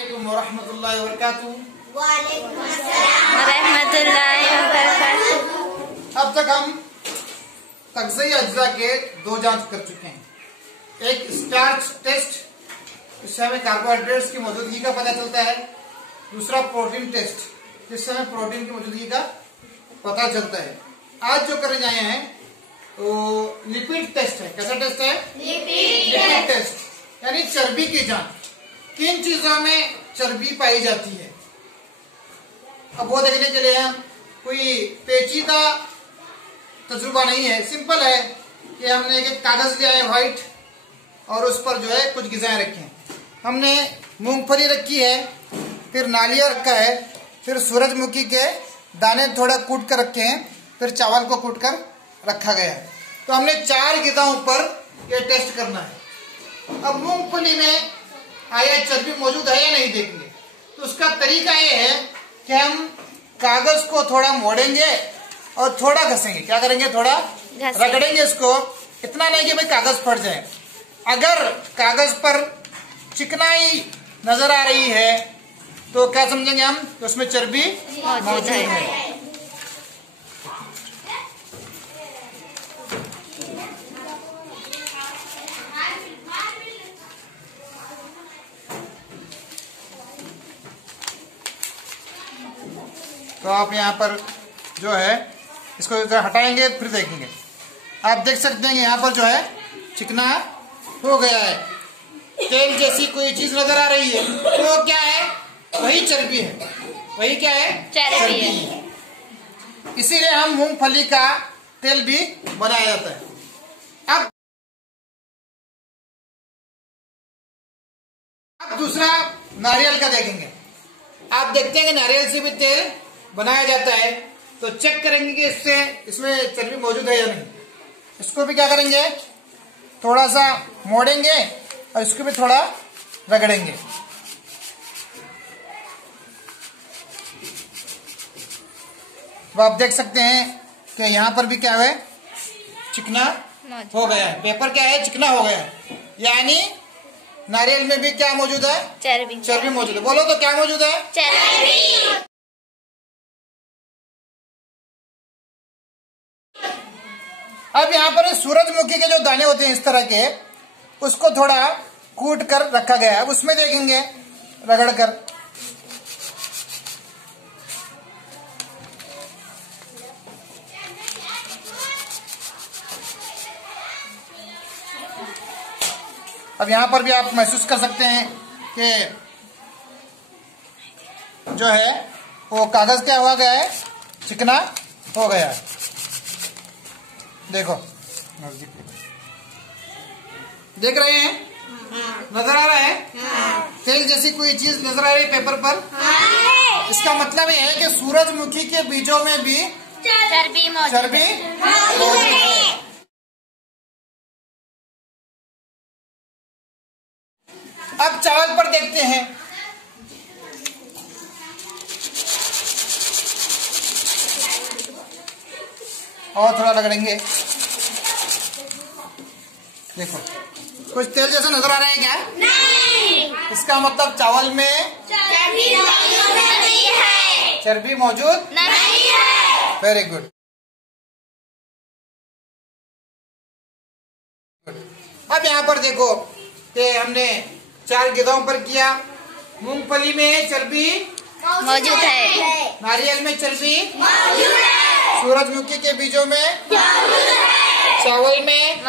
वरहमतुल्लाहि वबरकातुहू। वालेकुम अस्सलाम वरहमतुल्लाहि वबरकातुहू। अब तक हम तग़ज़िया अज्जा के 2 जांच कर चुके हैं। एक स्टार्च टेस्ट, इससे हमें कार्बोहाइड्रेट्स की मौजूदगी का पता चलता है। दूसरा प्रोटीन टेस्ट, जिससे हमें प्रोटीन की मौजूदगी का पता चलता है। आज जो करने आए हैं तो लिपिड टेस्ट है। कैसा टेस्ट है? लिपिड टेस्ट, यानी चर्बी की जांच। किन चीजों में चर्बी पाई जाती है, अब वो देखने के लिए हम कोई पेचीदा तजुर्बा नहीं है। सिंपल है कि हमने एक कागज लिया है व्हाइट, और उस पर जो है कुछ गिजाएं रखी हैं। हमने मूंगफली रखी है, फिर नालिया रखा है, फिर सूरजमुखी के दाने थोड़ा कूट कर रखे हैं, फिर चावल को कूट कर रखा गया है। तो हमने 4 गिजाओं पर यह टेस्ट करना है। अब मूंगफली में आया चर्बी मौजूद है या नहीं देखेंगे। तो उसका तरीका ये है कि हम कागज को थोड़ा मोड़ेंगे और थोड़ा घसेंगे। क्या करेंगे? थोड़ा रगड़ेंगे इसको। इतना नहीं कि भाई कागज फट जाए। अगर कागज पर चिकनाई नजर आ रही है तो क्या समझेंगे हम? तो उसमें चर्बी मौजूद है। तो आप यहाँ पर जो है इसको हटाएंगे, फिर देखेंगे। आप देख सकते हैं कि यहाँ पर जो है चिकना हो गया है, तेल जैसी कोई चीज नजर आ रही है। तो क्या है? वही चर्बी है। वही क्या है? चर्बी है। इसीलिए हम मूंगफली का तेल भी बनाया जाता है। अब दूसरा नारियल का देखेंगे। आप देखते हैं कि नारियल से भी तेल बनाया जाता है। तो चेक करेंगे कि इसमें चर्बी मौजूद है या नहीं। इसको भी क्या करेंगे? थोड़ा सा मोड़ेंगे और इसको भी थोड़ा रगड़ेंगे। तो आप देख सकते हैं कि यहाँ पर भी क्या है? चिकना हो गया है। पेपर क्या है? चिकना हो गया है। यानी नारियल में भी क्या मौजूद है? चर्बी मौजूद है। बोलो तो क्या मौजूद है? चर्बी। अब यहाँ पर सूरजमुखी के जो दाने होते हैं इस तरह के, उसको थोड़ा कूट कर रखा गया है। अब उसमें देखेंगे रगड़ कर। अब यहाँ पर भी आप महसूस कर सकते हैं कि जो है वो कागज क्या हुआ गया है? चिकना हो गया है। देखो, देख रहे हैं? नजर आ रहा है? तेल जैसी कोई चीज नजर आ रही है पेपर पर। इसका मतलब ये है कि सूरजमुखी के बीजों में भी चर्बी मौजूद है। अब चावल पर देखते हैं। और थोड़ा रगड़ेंगे। देखो, कुछ तेल जैसा नजर आ रहा है क्या? नहीं। इसका मतलब चावल में चर्बी मौजूद नहीं है। Very good. अब यहाँ पर देखो कि हमने 4 गिदाओं पर किया। मूंगफली में चर्बी मौजूद है। नारियल में चर्बी मौजूद है। सूरजमुखी के बीजों में, चावल में